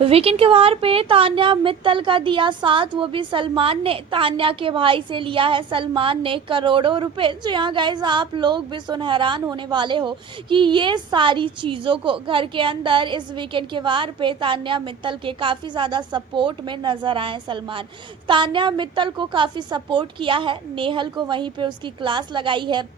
Weekend के वार पे तान्या मित्तल का दिया साथ, वो भी सलमान ने। तान्या के भाई से लिया है सलमान ने करोड़ों रुपए। जी हाँ गाइस, आप लोग भी सुन हैरान होने वाले हो कि ये सारी चीज़ों को घर के अंदर इस वीकेंड के वार पे तान्या मित्तल के काफ़ी ज़्यादा सपोर्ट में नजर आए सलमान। तान्या मित्तल को काफ़ी सपोर्ट किया है, नेहल को वहीं पे उसकी क्लास लगाई है।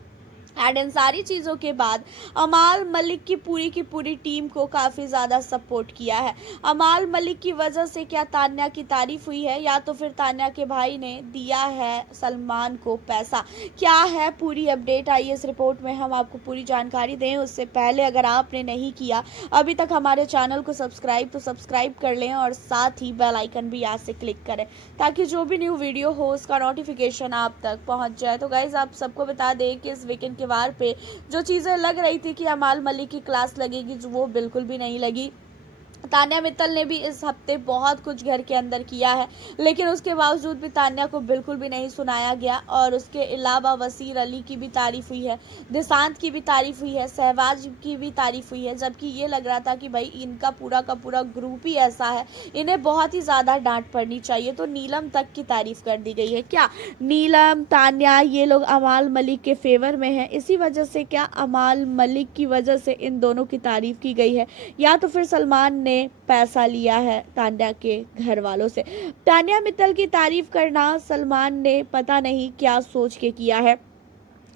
एंड इन सारी चीज़ों के बाद अमाल मलिक की पूरी टीम को काफ़ी ज़्यादा सपोर्ट किया है। अमाल मलिक की वजह से क्या तान्या की तारीफ हुई है, या तो फिर तान्या के भाई ने दिया है सलमान को पैसा? क्या है पूरी अपडेट, आइए इस रिपोर्ट में हम आपको पूरी जानकारी दें। उससे पहले अगर आपने नहीं किया अभी तक हमारे चैनल को सब्सक्राइब, तो सब्सक्राइब कर लें और साथ ही बेल आइकन भी यहाँ से क्लिक करें ताकि जो भी न्यू वीडियो हो उसका नोटिफिकेशन आप तक पहुँच जाए। तो गाइज, आप सबको बता दें कि इस वीकेंड के वार पे जो चीज़ें लग रही थी कि अमाल मलिक की क्लास लगेगी, जो वो बिल्कुल भी नहीं लगी। तान्या मित्तल ने भी इस हफ्ते बहुत कुछ घर के अंदर किया है, लेकिन उसके बावजूद भी तान्या को बिल्कुल भी नहीं सुनाया गया। और उसके अलावा वसीर अली की भी तारीफ हुई है, दिशांत की भी तारीफ हुई है, सहवाज की भी तारीफ हुई है, जबकि ये लग रहा था कि भाई इनका पूरा का पूरा ग्रुप ही ऐसा है, इन्हें बहुत ही ज़्यादा डांट पड़नी चाहिए। तो नीलम तक की तारीफ कर दी गई है। क्या नीलम, तान्या, ये लोग अमाल मलिक के फेवर में हैं? इसी वजह से क्या अमाल मलिक की वजह से इन दोनों की तारीफ की गई है, या तो फिर सलमान ने पैसा लिया है तान्या के घर वालों से? तान्या मित्तल की तारीफ करना सलमान ने पता नहीं क्या सोच के किया है।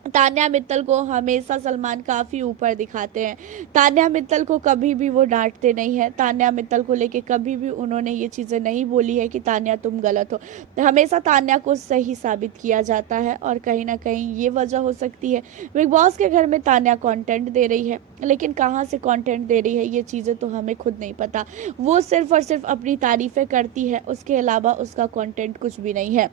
तान्या मित्तल को हमेशा सलमान काफ़ी ऊपर दिखाते हैं। तान्या मित्तल को कभी भी वो डांटते नहीं है। तान्या मित्तल को लेके कभी भी उन्होंने ये चीज़ें नहीं बोली है कि तान्या तुम गलत हो। हमेशा तान्या को सही साबित किया जाता है, और कहीं ना कहीं ये वजह हो सकती है बिग बॉस के घर में तान्या कंटेंट दे रही है, लेकिन कहाँ से कंटेंट दे रही है ये चीज़ें तो हमें खुद नहीं पता। वो सिर्फ और सिर्फ अपनी तारीफ़ें करती है, उसके अलावा उसका कंटेंट कुछ भी नहीं है।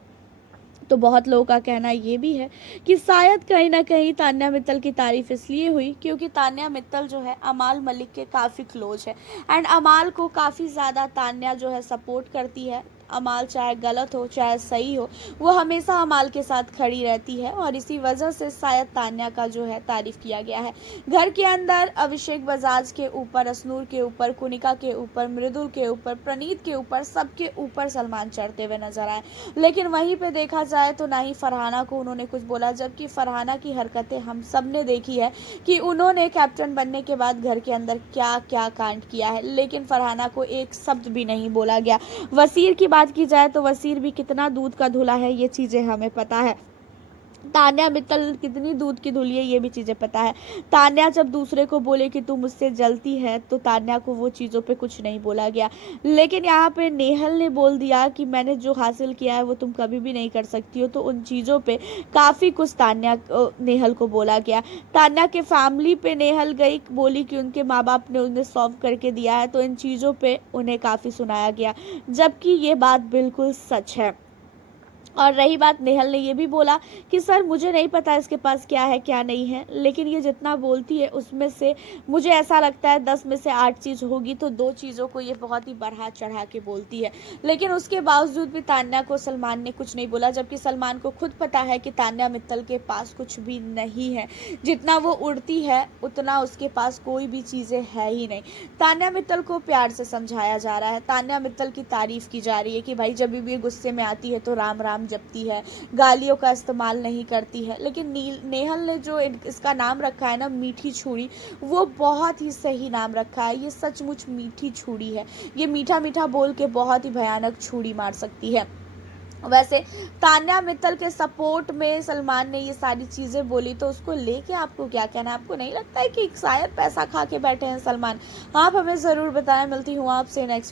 तो बहुत लोगों का कहना ये भी है कि शायद कहीं ना कहीं तान्या मित्तल की तारीफ इसलिए हुई क्योंकि तान्या मित्तल जो है अमाल मलिक के काफ़ी क्लोज है, एंड अमाल को काफ़ी ज़्यादा तान्या जो है सपोर्ट करती है। अमाल चाहे गलत हो चाहे सही हो, वो हमेशा अमाल के साथ खड़ी रहती है, और इसी वजह से शायद तान्या का जो है तारीफ किया गया है। घर के अंदर अभिषेक बजाज के ऊपर, असनूर के ऊपर, कुनिका के ऊपर, मृदुल के ऊपर, प्रणीत के ऊपर, सबके ऊपर सलमान चढ़ते हुए नजर आए। लेकिन वहीं पे देखा जाए तो ना ही फरहाना को उन्होंने कुछ बोला, जबकि फरहाना की हरकतें हम सब ने देखी है कि उन्होंने कैप्टन बनने के बाद घर के अंदर क्या क्या कांड किया है, लेकिन फरहाना को एक शब्द भी नहीं बोला गया। वसीर की बात की जाए तो वसीर भी कितना दूध का धुला है ये चीज़ें हमें पता है। तान्या मित्तल कितनी दूध की धुली है ये भी चीज़ें पता है। तान्या जब दूसरे को बोले कि तू मुझसे जलती है, तो तान्या को वो चीज़ों पे कुछ नहीं बोला गया। लेकिन यहाँ पे नेहल ने बोल दिया कि मैंने जो हासिल किया है वो तुम कभी भी नहीं कर सकती हो, तो उन चीज़ों पे काफ़ी कुछ नेहल को बोला गया। तान्या के फैमिली पे नेहल गई, बोली कि उनके माँ बाप ने उन्हें सॉल्व करके दिया है, तो इन चीज़ों पे उन्हें काफ़ी सुनाया गया, जबकि ये बात बिल्कुल सच है। और रही बात, नेहल ने ये भी बोला कि सर मुझे नहीं पता इसके पास क्या है क्या नहीं है, लेकिन ये जितना बोलती है उसमें से मुझे ऐसा लगता है 10 में से 8 चीज़ होगी, तो 2 चीज़ों को ये बहुत ही बढ़ा चढ़ा के बोलती है। लेकिन उसके बावजूद भी तान्या को सलमान ने कुछ नहीं बोला, जबकि सलमान को खुद पता है कि तान्या मित्तल के पास कुछ भी नहीं है। जितना वो उड़ती है उतना उसके पास कोई भी चीज़ें है ही नहीं। तान्या मित्तल को प्यार से समझाया जा रहा है, तान्या मित्तल की तारीफ़ की जा रही है कि भाई जब भी गुस्से में आती है तो राम राम जपती है, गालियों का इस्तेमाल नहीं करती है। लेकिन नेहल ने जो इसका नाम रखा है ना, मीठी छुरी, वो बहुत ही सही नाम रखा है। ये सचमुच मीठी छुरी है, ये मीठा मीठा बोल के बहुत ही भयानक छुरी मार सकती है। वैसे तान्या मित्तल के सपोर्ट में सलमान ने ये सारी चीज़ें बोली, तो उसको लेके आपको क्या कहना है? आपको नहीं लगता है कि शायद पैसा खा के बैठे हैं सलमान? आप हमें ज़रूर बताएं। मिलती हूँ आपसे नेक्स्ट वीडियो।